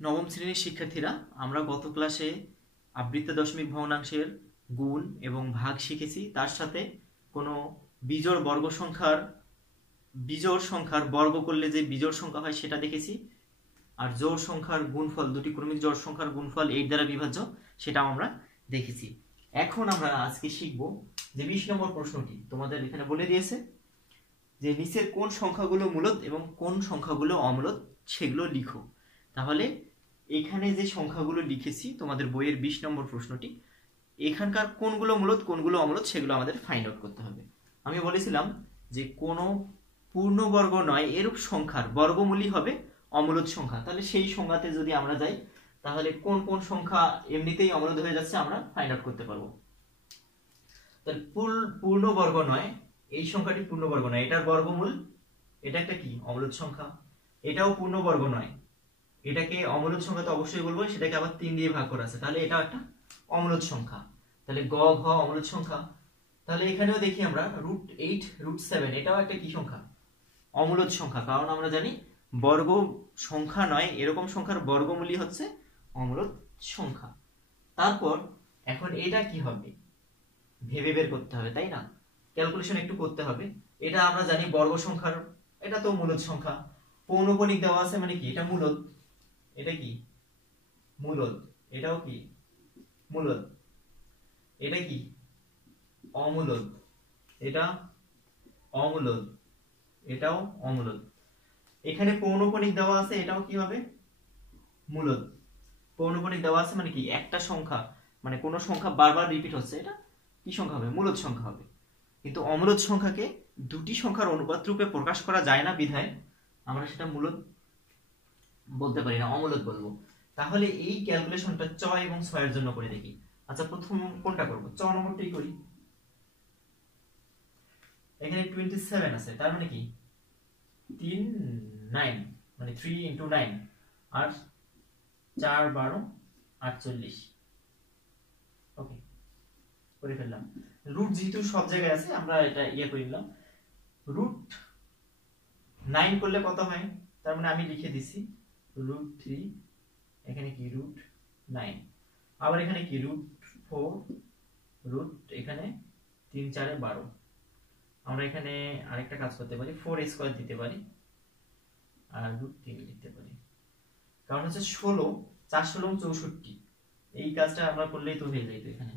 নবম শ্রেণীর শিক্ষার্থীরা, আমরা গত ক্লাসে আবৃত্ত দশমিক ভগ্নাংশের গুণ এবং ভাগ শিখেছি। তার সাথে কোনো বিজোড় সংখ্যার বর্গ করলে যে বিজোড় সংখ্যা হয় সেটা দেখেছি। আর জোড় সংখ্যার গুণফল, দুটি ক্রমিক জোড় সংখ্যার গুণফল 8 দ্বারা বিভাজ্য, সেটাও আমরা দেখেছি। এখন আমরা আজকে শিখব যে 20 নম্বর প্রশ্নটি তোমাদের এখানে বলে দিয়েছে যে নিচের কোন সংখ্যাগুলো মূলদ এবং কোন সংখ্যাগুলো অমূলদ সেগুলো লিখো। তাহলে এখানে যে সংখ্যাগুলো লিখেছি তোমাদের বইয়ের 20 নম্বর প্রশ্নটি, এখানকার কোনগুলো মূলদ কোনগুলো অমূলদ সেগুলো আমাদের ফাইন্ড আউট করতে হবে। আমি বলেছিলাম যে কোনো পূর্ণবর্গ নয় এরূপ সংখ্যার বর্গমূলই হবে অমূলদ সংখ্যা। তাহলে সেই সংখ্যাতে যদি আমরা যাই, তাহলে কোন কোন সংখ্যা এমনিতেই অমূলদ হয়ে যাচ্ছে আমরা ফাইন্ড আউট করতে পারবো। তাহলে পূর্ণবর্গ নয়, এই সংখ্যাটি পূর্ণবর্গ নয়, এটার বর্গমূল, এটা একটা কি অমূলদ সংখ্যা। এটাও পূর্ণবর্গ নয়, এটাকে অমূলদ সংখ্যা তো অবশ্যই বলবো, সেটাকে আবার 3 দিয়ে ভাগ করা আছে, তাহলে এটাও একটা অমূলদ সংখ্যা। তাহলে গ ঘ অমূলদ সংখ্যা। তাহলে এখানেও দেখি আমরা √8 √7, এটাও একটা কি সংখ্যা, অমূলদ সংখ্যা। কারণ আমরা জানি বর্গ সংখ্যা নয় এরকম সংখ্যার বর্গমূলই হচ্ছে অমূলদ সংখ্যা। তারপর এখন এটা কি হবে ভেবে বের করতে হবে, তাই না? ক্যালকুলেশন একটু করতে হবে। এটা আমরা জানি বর্গ সংখ্যার, এটা তো মূলদ সংখ্যা। পৌনঃপুনিক দেওয়া আছে মানে কি, এটা মূলদ, এটা কি মূলদ, এটাও কি মূলদ, এটা কি অমূলদ, এটা অমূলদ, এটাও অমূলদ। এখানে পৌনঃপুনিক দেওয়া আছে, এটাও কি হবে মূলদ। পৌনঃপুনিক দেওয়া আছে মানে কি, একটা সংখ্যা মানে কোন সংখ্যা বারবার রিপিট হচ্ছে, এটা কি সংখ্যা হবে, মূলদ সংখ্যা হবে। কিন্তু অমূলদ সংখ্যাকে দুটি সংখ্যার অনুপাত রূপে প্রকাশ করা যায় না বিধায় আমরা সেটা মূলদ বলতে পারি না, অমূলদ বলবো। তাহলে এই ক্যালকুলেশনটা চ এবং 6 এর জন্য করে দেখি। আচ্ছা, প্রথম কোনটা করব, চ নম্বরটাই করি। এখানে 27 আছে, তার মানে কি 3 9 মানে 3 × 9 আর 4 12 48। ওকে, করে ফেললাম। রুট যেহেতু সব জায়গায় আছে আমরা এটা করে নিলাম। √9 করলে কত হয়, তার মানে আমি লিখে দিছি √3, এখানে কি √9, আবার এখানে কি √4, এখানে 3 4 12। আমরা এখানে আরেকটা কাজ করতে পারি, 4² দিতে পারি আর √3 লিখতে পারি। কারণ হচ্ছে 16, 4 16 64, এই কাজটা আমরা করলেই তো হয়ে যাইতো। এখানে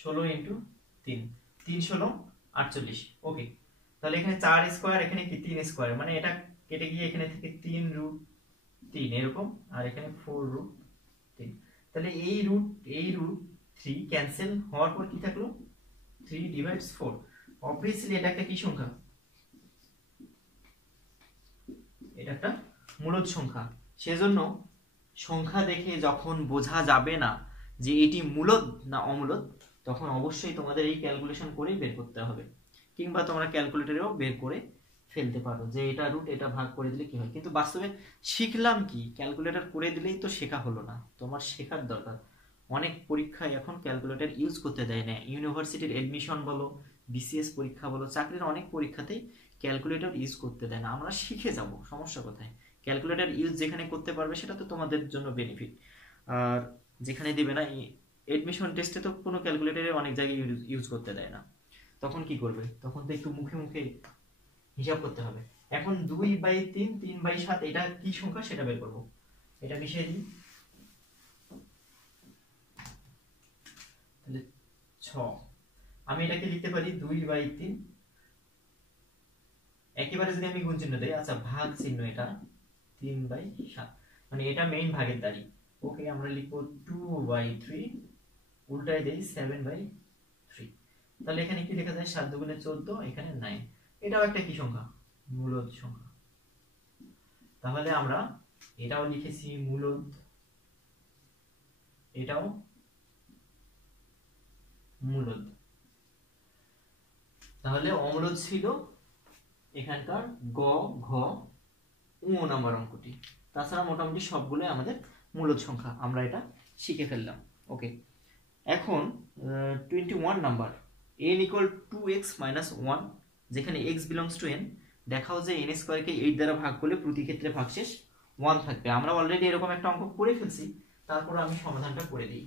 16 × 3, 3 16 48। ওকে, তাহলে এখানে 4², এখানে কি 3², মানে এটা কেটে গিয়ে এখানে থেকে 3√3 এরকম, আর এখানে 4√3। তাহলে এই √3 ক্যান্সেল হওয়ার পর কি থাকলো, 3/4। অবভিয়াসলি এটা একটা কি সংখ্যা, এটা একটা মূলদ সংখ্যা। সেজন্য সংখ্যা দেখে যখন বোঝা যাবে না যে এটি মূলদ না অমূলদ, তখন অবশ্যই তোমাদের এই ক্যালকুলেশন করেই বের করতে হবে, কিংবা তোমরা ক্যালকুলেটরেও বের করে ফেলতে পারো যে এটা রুট এটা ভাগ করে দিলে কি হয়। কিন্তু বাস্তবে শিখলাম কি, ক্যালকুলেটর করে দিলেই তো শেখা হলো না, তোমার শেখার দরকার। অনেক পরীক্ষায় এখন ক্যালকুলেটর ইউজ করতে দেয় না, ইউনিভার্সিটির এডমিশন বলো, বিসিএস পরীক্ষা বলো, চাকরির অনেক পরীক্ষাতেই ক্যালকুলেটর ইউজ করতে দেয় না। আমরা শিখে যাব, সমস্যা কোথায়? ক্যালকুলেটর ইউজ যেখানে করতে পারবে সেটা তো তোমাদের জন্য বেনিফিট, আর যেখানে দিবে না, এডমিশন টেস্টে তো কোনো ক্যালকুলেটরে অনেক জায়গায় ইউজ করতে দেয় না। তখন কি করবে, তখন তো একটু মুখে মুখে হিসাব করতে হবে। এখন 2/3 3/7 এটা কি সংখ্যা সেটা বের করব। এটা মিশিয়ে দিই, তাহলে 6। আমি এটাকে লিখতে পারি 2/3, একেবারে যদি আমি গুণ চিহ্ন দেই, আচ্ছা ভাগ চিহ্ন, এটা 3/7, মানে এটা মেইন ভাগের দাঁড়ি। ওকে, আমরা লিখবো 2/3, উল্টায় দেই 7/3। তাহলে এখানে কি লেখা যায়, 7 × 2 = 14, এখানে 9। এটাও একটা কি সংখ্যা, মূলদ সংখ্যা। তাহলে আমরা এটাও লিখেছি মূলদ, এটাও মূলদ। তাহলে অমূলদ ছিল এখানকার গ ঘ উ নাম্বার অঙ্কটি। তাছাড়া মোটামুটি সবগুলো আমাদের মূলদ সংখ্যা, আমরা এটা শিখে ফেললাম। ওকে, এখন 21 নাম্বার, n = 2x - 1, যেখানে x belongs to n, দেখাও যে n স্কয়ারকে 8 দ্বারা ভাগ করলে প্রতি ক্ষেত্রে ভাগশেষ 1 থাকবে। আমরা অলরেডি এরকম একটা অঙ্ক করে ফেলছি, তারপর আমি সমাধানটা করে দিই।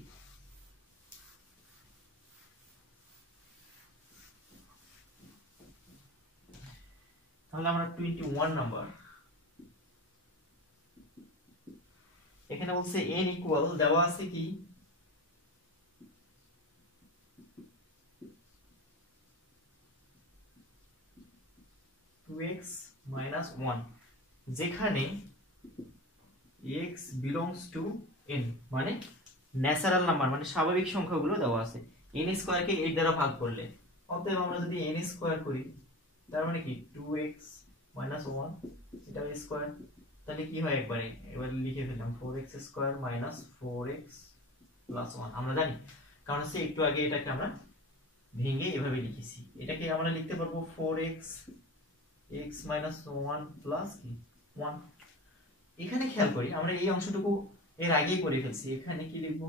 তাহলে আমরা 21 নাম্বার, এখানে বলছে n ইকুয়াল দেওয়া আছে কি 2x minus 1, যেখানে x belongs to n, মানে ন্যাচারাল নাম্বার মানে স্বাভাবিক সংখ্যাগুলো দেওয়া আছে। n স্কয়ারকে 8 দ্বারা ভাগ করলে, অতএব আমরা যদি n স্কয়ার করি তার মানে কি 2x minus 1 এটা স্কয়ার, তাহলে কি হয় একবারে এবার লিখে ফেললাম 4x square minus 4x plus 1। আমরা জানি কারণ হচ্ছে একটু আগে এটাকে আমরা ভেঙে এভাবে লিখেছি, এটাকে আমরা লিখতে পারবো 4x x minus 1 plus 1। এখানে খেয়াল করি আমরা এই অংশটুকু এর আগেই করে ফেলছি, এখানে কি লিখব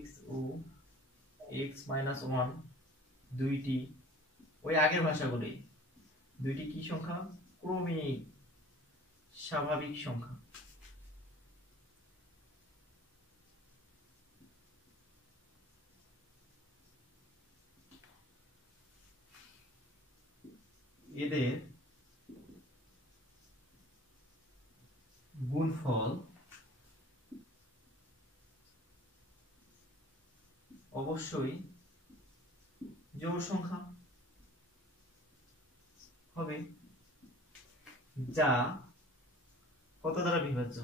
x ও x minus 1 দুইটি ওই আগের ভাষাগুলোই, দুইটি কি সংখ্যা ক্রমিক স্বাভাবিক সংখ্যা। এদের গুণফল অবশ্যই জোড় সংখ্যা হবে, যা কত দ্বারা বিভাজ্য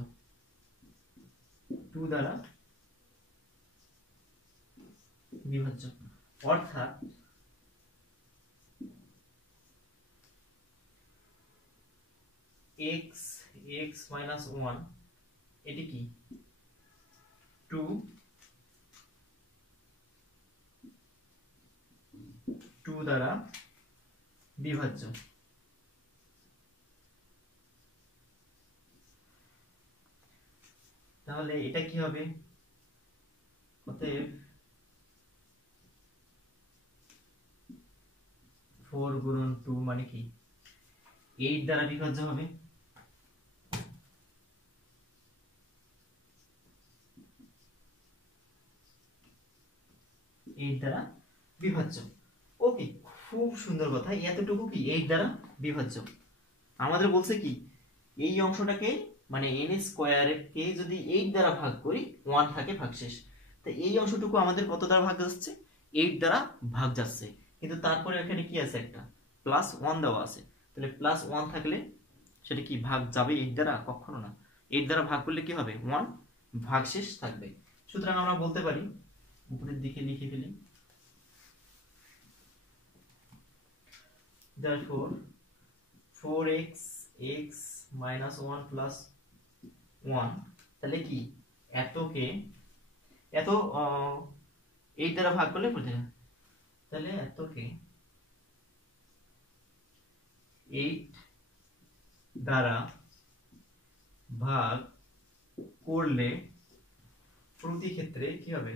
2 দ্বারা বিভাজ্য। অর্থাৎ x minus 1 এটি কি 2 দ্বারা বিভাজ্য। তাহলে এটা কি হবে, অতএব 4 গুণন 2 মানে কি 8 দ্বারা বিভাজ্য হবে। দ্বারা বিভাজ্য। ওকে, খুব সুন্দর কথা, এতটুকু কি 8 দ্বারা বিভাজ্য। আমাদের বলছে কি এই অংশটাকে মানে n স্কয়ারকে যদি 8 দ্বারা ভাগ করি 1 থাকে ভাগশেষ, তো এই অংশটুকু আমাদের কত দ্বারা ভাগ যাচ্ছে 8 দ্বারা ভাগ যাচ্ছে, কিন্তু তারপরে এখানে কি আছে একটা প্লাস 1 দেওয়া আছে, তাহলে প্লাস 1 থাকলে সেটা কি ভাগ যাবে 8 দ্বারা? কখনো না। 8 দ্বারা ভাগ করলে কি হবে 1 ভাগশেষ থাকবে। সুতরাং আমরা বলতে পারি উপরের দিকে লিখে ফেলি, therefore 4x x minus 1 plus 1, তাহলে কি এতকে এত 8 দ্বারা ভাগ করলে বুঝে না, তাহলে এতকে 8 দ্বারা ভাগ করলে প্রতি ক্ষেত্রে কি হবে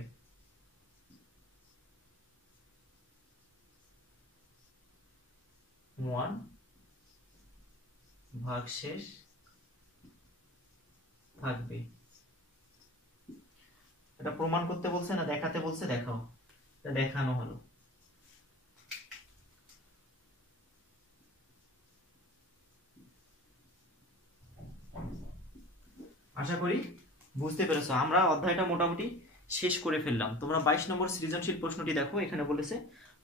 1 ভাগশেষ থাকবে। এটা প্রমাণ করতে বলছে না দেখাতে বলছে? দেখাও। এটা দেখানো হলো। আশা করি বুঝতে পেরেছো। আমরা অধ্যায়টা মোটামুটি শেষ করে ফেললাম। তোমরা 22 নম্বর সৃজনশীল প্রশ্নটি দেখো, এখানে বলেছে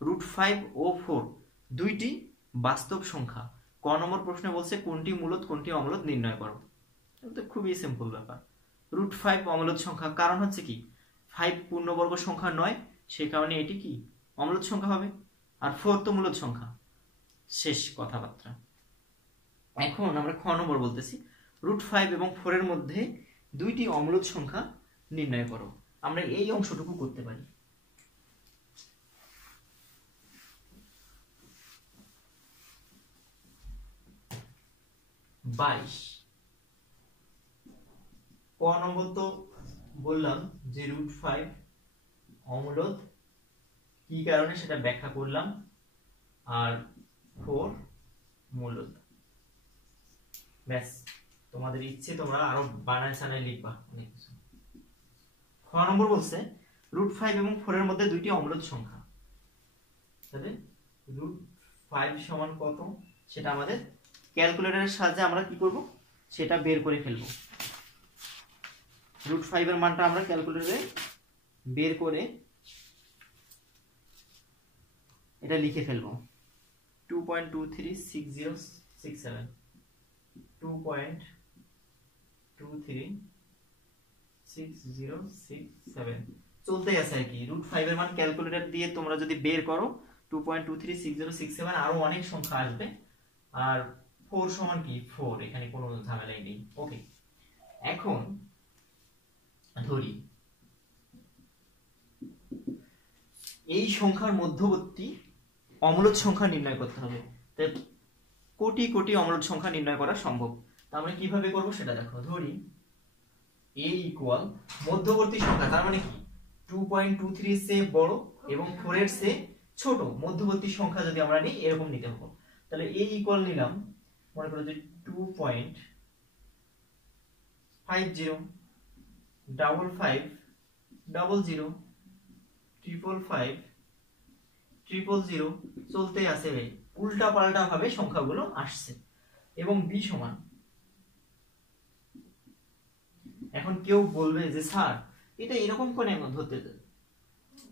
√5 ও 4 দুইটি বাস্তব সংখ্যা। ক নম্বর প্রশ্নে বলছে কোনটি মূলদ কোনটি অমূলদ নির্ণয় করো। এটা খুবই সিম্পল ব্যাপার। √5 অমূলদ সংখ্যা, কারণ হচ্ছে কি 5 পূর্ণবর্গ সংখ্যা নয়, সেই কারণে এটি কি অমূলদ সংখ্যা হবে। আর 4 তো মূলদ সংখ্যা। শেষ কথাবার্তা। এখন আমরা খ নম্বর বলতেছি √5 এবং 4 এর মধ্যে দুইটি অমূলদ সংখ্যা নির্ণয় করো। আমরা এই অংশটুকু করতে পারি। ক নম্বর তো বললাম যে √5 অমূলদ, কি কারণে সেটা ব্যাখ্যা করলাম। আর 4 মূলদ। ব্যাস, তোমাদের ইচ্ছে তোমরা আরো বানায় সানায় লিখবা অনেক কিছু। খ নম্বর বলছে √5 এবং 4 এর মধ্যে দুইটি অম্লদ সংখ্যা, তাহলে √5 সমান কত সেটা আমাদের ক্যালকুলেটরের সাহায্যে আমরা কি করব সেটা বের করে ফেলবো। √5 এর মানটা আমরা ক্যালকুলেটরে বের করে এটা লিখে ফেলবো 2.236067 2.236067 চলতেই আছে আর কি। √5 এর মান ক্যালকুলেটর দিয়ে তোমরা যদি বের করো 2.236067 আরো অনেক সংখ্যা আসবে। আর 4 সমান কি 4, এখানে কোনো ঝামেলাই নেই। ওকে, এখন ধরি এই সংখ্যার মধ্যবর্তী অম্লদ সংখ্যা নির্ণয় করতে হবে। তাই কোটি কোটি অম্লদ সংখ্যা নির্ণয় করা সম্ভব। তা আমরা কিভাবে করব সেটা দেখো। ধরি a ইকুয়াল মধ্যবর্তী সংখ্যা, তার মানে কি 2.23 এর চেয়ে বড় এবং 4 এর চেয়ে ছোট মধ্যবর্তী সংখ্যা যদি আমরা নিই এরকম নিতে হবে। তাহলে a ইকুয়াল নিলাম, মনে করো যে 2.50 55 00 555 000 চলতে আছে, উল্টা পাল্টা ভাবে সংখ্যাগুলো আসছে। এবং b সমান, এখন কেউ বলবে যে স্যার এটা এরকম করে ধরতে,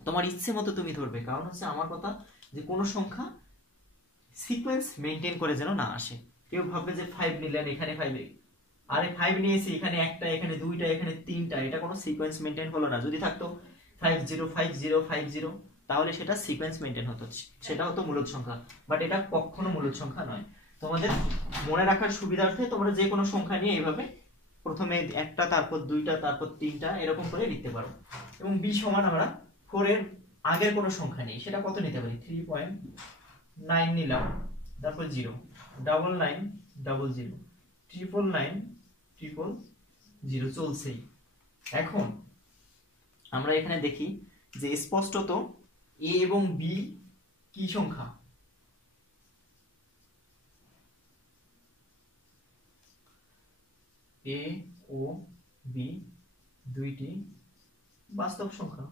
তোমার ইচ্ছে মতো তুমি ধরবে, কারণ হচ্ছে আমার কথা যে কোনো সংখ্যা সিকোয়েন্স মেইনটেইন করে যেন না আসে। কেউ ভাববে যে 5 নিলেন, এখানে 5, আরে 5 নিয়েছি, এখানে একটা, এখানে দুইটা, এখানে তিনটা, এটা কোনো সিকোয়েন্স মেইনটেইন হলো না। যদি থাকতো 505050 তাহলে সেটা সিকোয়েন্স মেইনটেইন হতো, সেটা হতো মূলদ সংখ্যা। বাট এটা কখনো মূলদ সংখ্যা নয়। তোমাদের মনে রাখার সুবিধার্থে তোমরা যে কোনো সংখ্যা নিয়ে এইভাবে প্রথমে একটা, তারপর দুইটা, তারপর তিনটা এরকম করে লিখতে পারো। এবং b সমান আমরা 4 এর আগের কোনো সংখ্যা নেই, সেটা কত নিতে পারি 3.9 নিলাম, তারপর 0 9900 99900 চলছেই। এখন আমরা এখানে দেখি যে স্পষ্টত a এবং b কি সংখ্যা, a ও b দুইটি বাস্তব সংখ্যা।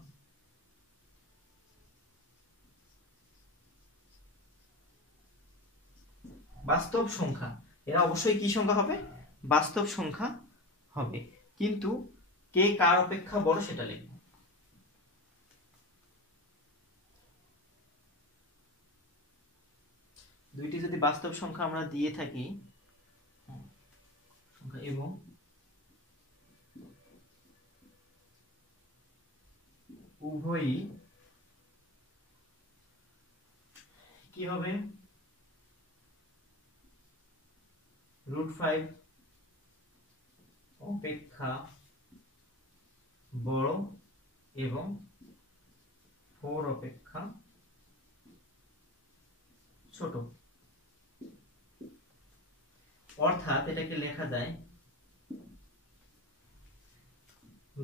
বাস্তব সংখ্যা, এরা অবশ্যই কি সংখ্যা হবে, বাস্তব সংখ্যা হবে। কিন্তু কে কার অপেক্ষা বড় সেটা লিখব। দুইটি যদি বাস্তব সংখ্যা আমরা দিয়ে থাকি এবং উভয়ই কি হবে √5 অপেক্ষা বড় এবং 4 অপেক্ষা ছোট, অর্থাৎ এটাকে লেখা যায়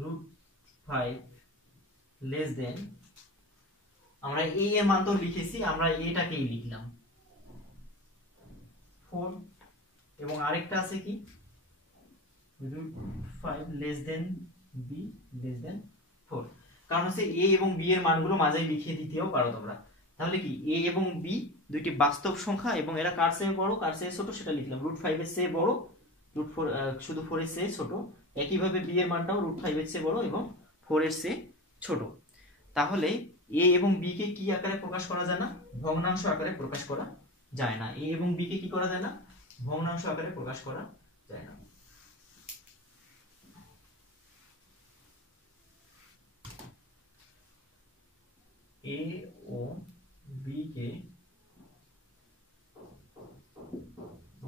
√5 লেস দেন, আমরা a এর মান তো লিখেছি, আমরা এটাকেই লিখলাম 4, এবং আরেকটা আছে কি √5 less than b less than 4, কারণ হচ্ছে a এবং b এর মানগুলো মাঝে লিখে দিতেও পারো তোমরা। তাহলে কি a এবং b দুইটি বাস্তব সংখ্যা এবং এরা কার চেয়ে বড় কার চেয়ে ছোট সেটা লিখলাম। √5 এর চেয়ে বড়, √4 শুধু 4 এর চেয়ে ছোট। একইভাবে b এর মানটাও √5 এর চেয়ে বড় এবং 4 এর চেয়ে ছোট। তাহলে a এবং b কে কি আকারে প্রকাশ করা যায় না, ভগ্নাংশ আকারে প্রকাশ করা যায় না। a এবং b কে কি করা যায় না, ভগ্নাংশ আকারে প্রকাশ করা যায় না। a ও b কে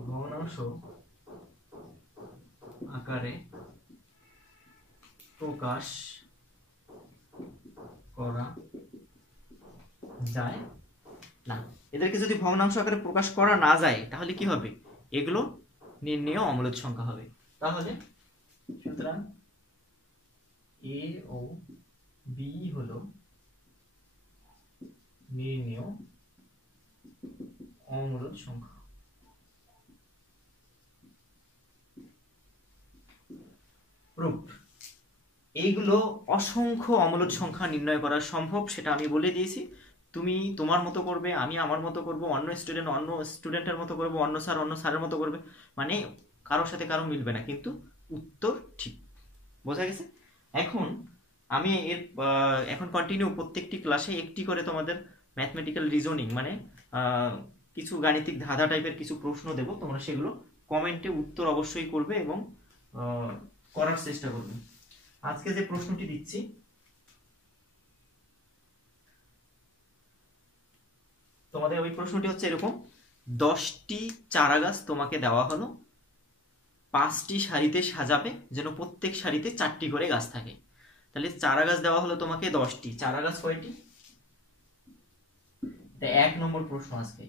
ভগ্নাংশ আকারে প্রকাশ করা যায় না। এদেরকে যদি ভগ্নাংশ আকারে প্রকাশ করা না যায় তাহলে কি হবে, এগুলো নির্ণেয় অম্লদ সংখ্যা হবে। তাহলে সুতরাং a ও b হলো নির্ণেয় অমূলদ সংখ্যা। প্রুফ। এইগুলো অসংখ্য অমূলদ সংখ্যা নির্ণয় করা সম্ভব, সেটা আমি বলে দিয়েছি। তুমি তোমার মতো করবে, আমি আমার মতো করব, অন্য স্টুডেন্টের মতো করব, অন্য স্যার অন্য স্যারের মতো করবে, মানে কারোর সাথে কারো মিলবে না, কিন্তু উত্তর ঠিক। বোঝা গেছে? এখন আমি এখন কন্টিনিউ প্রত্যেকটি ক্লাসে একটি করে তোমাদের ম্যাথমেটিক্যাল রিজনিং মানে কিছু গাণিতিক ধাঁধা টাইপের কিছু প্রশ্ন দেব, তোমরা সেগুলো কমেন্টে উত্তর অবশ্যই করবে এবং করার চেষ্টা করবে। আজকে যে প্রশ্নটি দিচ্ছি, তোমাদের ওই প্রশ্নটি হচ্ছে এরকম: 10টি চারা গাছ তোমাকে দেওয়া হলো, 5টি সারিতে সাজাবে যেন প্রত্যেক সারিতে 4টি করে গাছ থাকে। তাহলে চারা গাছ দেওয়া হলো তোমাকে 10টি, চারা গাছ কয়টি? 1 নম্বর প্রশ্ন আজকে,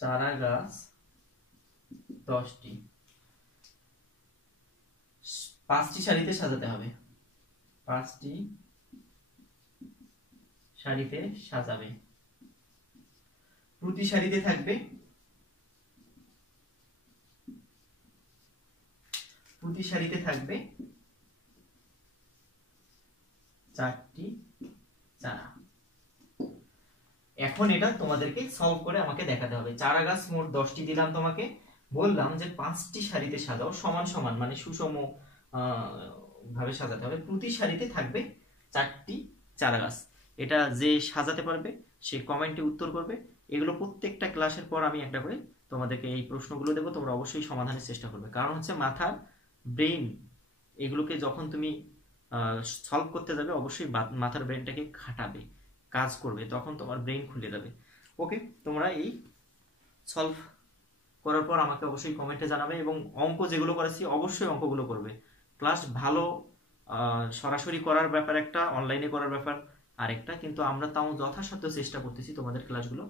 চারা গাছ 10টি, 5টি সারিতে সাজাতে হবে, 5টি সারিতে সাজাবে, প্রতি সারিতে থাকবে, প্রতি সারিতে থাকবে 4টি চারা। এখন এটা তোমাদেরকে সলভ করে আমাকে দেখাতে হবে। চারা গাছ মোট 10টি দিলাম তোমাকে, বললাম যে 5টি সারিতে সাজাও, সমান সমান মানে সুষম ভাবে সাজাতে হবে, প্রতি সারিতে থাকবে 4টি চারা গাছ। এটা যে সাজাতে পারবে সে কমেন্টে উত্তর করবে। এগুলো প্রত্যেকটা ক্লাসের পর আমি একটা করে তোমাদেরকে এই প্রশ্নগুলো দেবো, তোমরা অবশ্যই সমাধানের চেষ্টা করবে। কারণ হচ্ছে মাথার ব্রেইন এগুলোকে যখন তুমি সলভ করতে যাবে অবশ্যই মাথার ব্রেনটাকে খাটাবে, কাজ করবে, তখন তোমার ব্রেইন খুলে যাবে। ওকে, তোমরা এই সলভ করার পর আমাকে অবশ্যই কমেন্টে জানাবে এবং অঙ্ক যেগুলো করেছি অবশ্যই অঙ্কগুলো করবে। ক্লাস ভালো সরাসরি করার ব্যাপার একটা, অনলাইনে করার ব্যাপার আরেকটা, কিন্তু আমরা তাও যথাসাধ্য চেষ্টা করতেছি তোমাদের ক্লাসগুলো